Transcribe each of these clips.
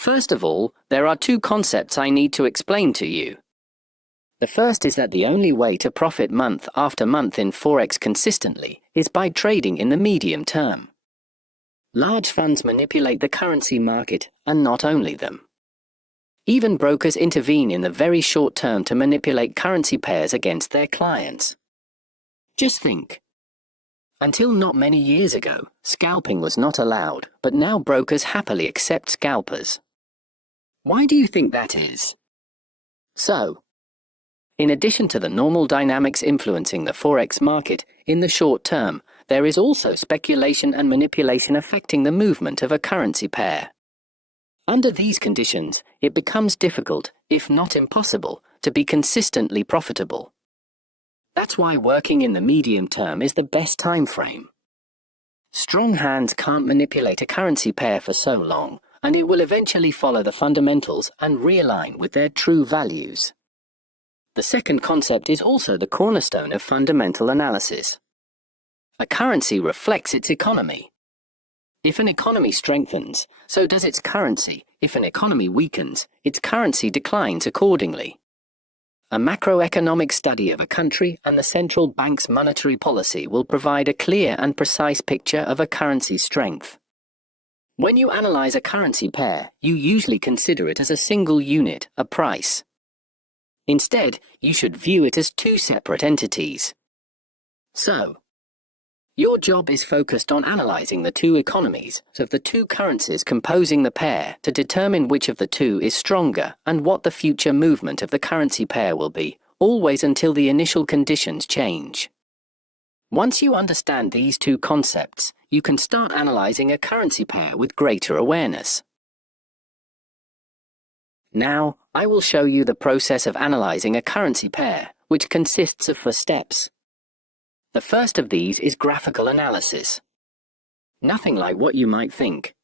First of all, there are two concepts I need to explain to you. The first is that the only way to profit month after month in Forex consistently is by trading in the medium term. Large funds manipulate the currency market, and not only them. Even brokers intervene in the very short term to manipulate currency pairs against their clients. Just think. Until not many years ago, scalping was not allowed, but now brokers happily accept scalpers. Why do you think that is? So, in addition to the normal dynamics influencing the Forex market, in the short term, there is also speculation and manipulation affecting the movement of a currency pair. Under these conditions, it becomes difficult, if not impossible, to be consistently profitable. That's why working in the medium term is the best time frame. Strong hands can't manipulate a currency pair for so long, and it will eventually follow the fundamentals and realign with their true values. The second concept is also the cornerstone of fundamental analysis. A currency reflects its economy. If an economy strengthens, so does its currency. If an economy weakens, its currency declines accordingly. A macroeconomic study of a country and the central bank's monetary policy will provide a clear and precise picture of a currency's strength. When you analyze a currency pair, you usually consider it as a single unit, a price. Instead, you should view it as two separate entities. So, your job is focused on analyzing the two economies of the two currencies composing the pair to determine which of the two is stronger and what the future movement of the currency pair will be, always until the initial conditions change. Once you understand these two concepts, you can start analyzing a currency pair with greater awareness. Now, I will show you the process of analyzing a currency pair, which consists of 4 steps. The first of these is graphical analysis. Nothing like what you might think.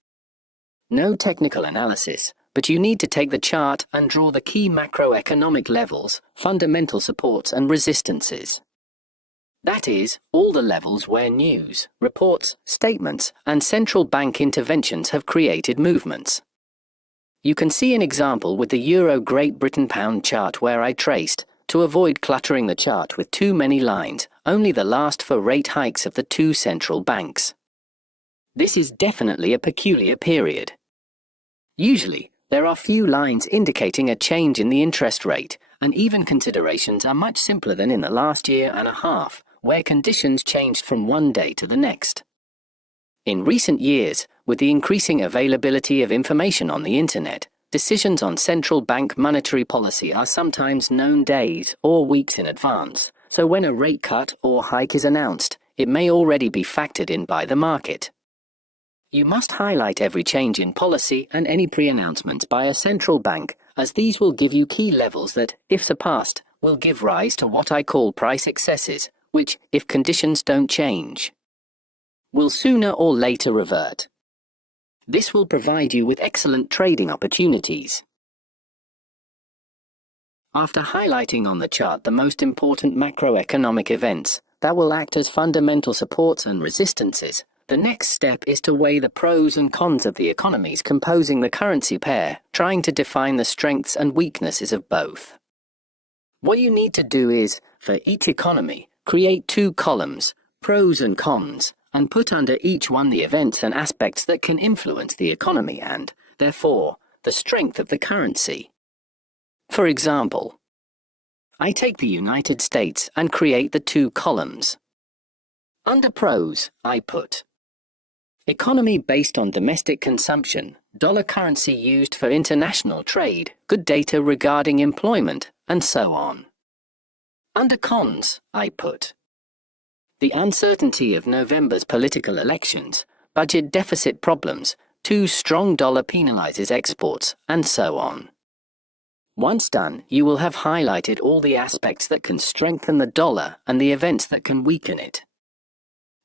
No technical analysis, but you need to take the chart and draw the key macroeconomic levels, fundamental supports and resistances. That is, all the levels where news, reports, statements, and central bank interventions have created movements. You can see an example with the Euro Great Britain pound chart where I traced, to avoid cluttering the chart with too many lines, only the last 4 rate hikes of the 2 central banks. This is definitely a peculiar period. Usually, there are few lines indicating a change in the interest rate, and even considerations are much simpler than in the last year and a half, where conditions changed from one day to the next. In recent years, with the increasing availability of information on the internet, decisions on central bank monetary policy are sometimes known days or weeks in advance, so when a rate cut or hike is announced, it may already be factored in by the market. You must highlight every change in policy and any pre-announcements by a central bank, as these will give you key levels that, if surpassed, will give rise to what I call price excesses, which, if conditions don't change, will sooner or later revert. This will provide you with excellent trading opportunities. After highlighting on the chart the most important macroeconomic events that will act as fundamental supports and resistances, the next step is to weigh the pros and cons of the economies composing the currency pair, trying to define the strengths and weaknesses of both. What you need to do is, for each economy, create 2 columns, pros and cons, and put under each one the events and aspects that can influence the economy and, therefore, the strength of the currency. For example, I take the United States and create the 2 columns. Under pros, I put economy based on domestic consumption, dollar currency used for international trade, good data regarding employment, and so on. Under cons, I put the uncertainty of November's political elections, budget deficit problems, too strong dollar penalizes exports, and so on. Once done, you will have highlighted all the aspects that can strengthen the dollar and the events that can weaken it.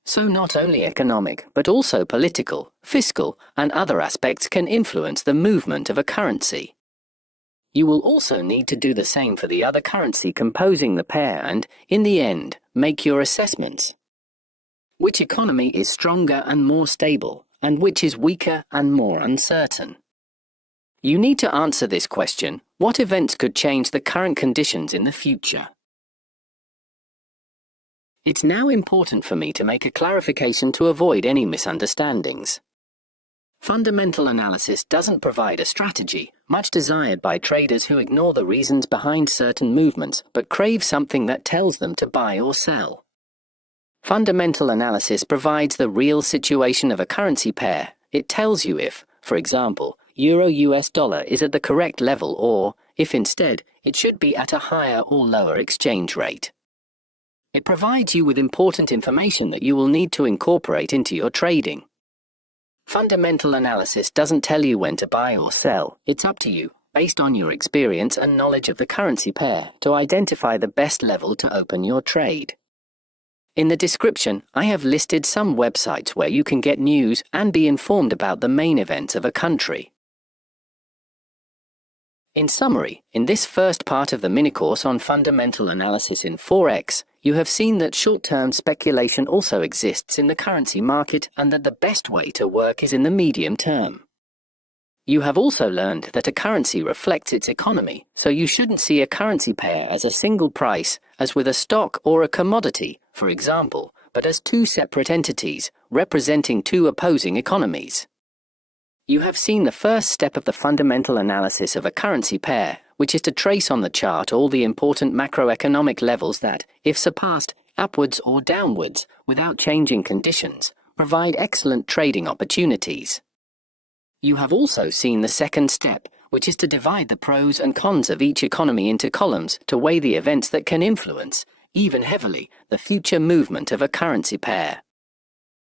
So not only economic, but also political, fiscal, and other aspects can influence the movement of a currency. You will also need to do the same for the other currency composing the pair and, in the end, make your assessments. Which economy is stronger and more stable, and which is weaker and more uncertain? You need to answer this question: what events could change the current conditions in the future? It's now important for me to make a clarification to avoid any misunderstandings. Fundamental analysis doesn't provide a strategy, much desired by traders who ignore the reasons behind certain movements but crave something that tells them to buy or sell. Fundamental analysis provides the real situation of a currency pair. It tells you if, for example, Euro-US dollar is at the correct level, or, if instead, it should be at a higher or lower exchange rate. It provides you with important information that you will need to incorporate into your trading. Fundamental analysis doesn't tell you when to buy or sell. It's up to you, based on your experience and knowledge of the currency pair, to identify the best level to open your trade. In the description, I have listed some websites where you can get news and be informed about the main events of a country. In summary, in this first part of the mini-course on fundamental analysis in Forex, you have seen that short-term speculation also exists in the currency market and that the best way to work is in the medium term. You have also learned that a currency reflects its economy, so you shouldn't see a currency pair as a single price, as with a stock or a commodity, for example, but as two separate entities representing two opposing economies. You have seen the first step of the fundamental analysis of a currency pair, which is to trace on the chart all the important macroeconomic levels that, if surpassed upwards or downwards without changing conditions, provide excellent trading opportunities. You have also seen the second step, which is to divide the pros and cons of each economy into columns to weigh the events that can influence, even heavily, the future movement of a currency pair.